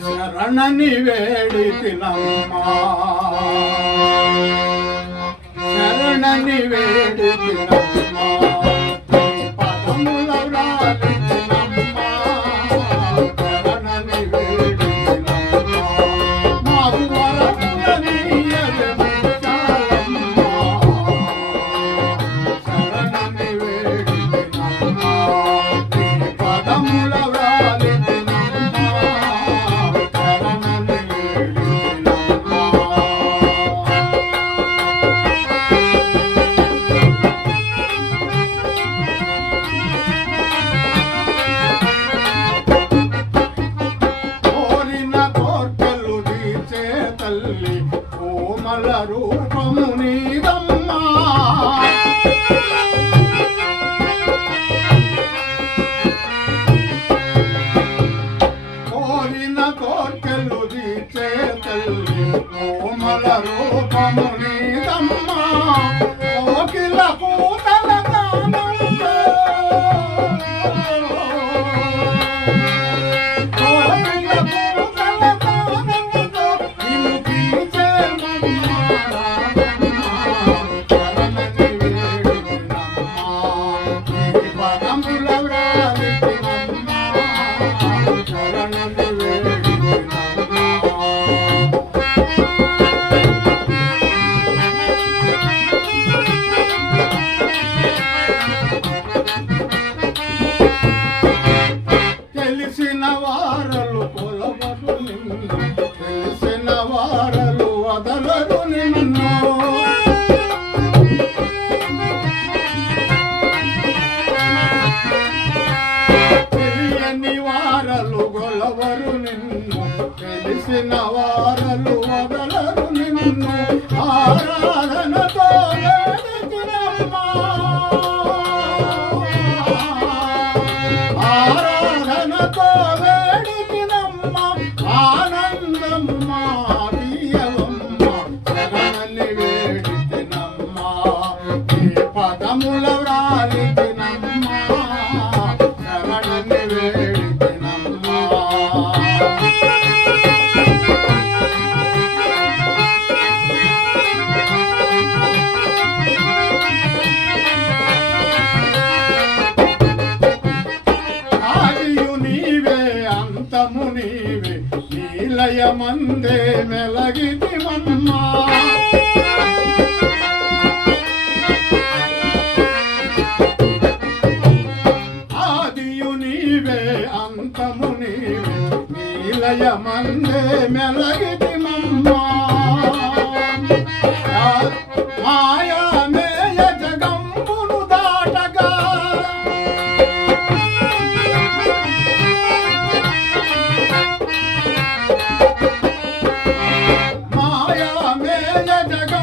శరణని వేడి తినమ్మా. శరణని వేడి కోరిన కోర్కెలు తీర్చే తల్లి కోమల రూపము నీదమ్మా. కోకిల వారలు గొలవరు నిన్ను తెలిసిన వారలు వదలరు నిన్ను. ఆర మందే వెలగితి మన్నా. ఆదియు నీలయ మందే మెలగితి మమ్మా మాయా go.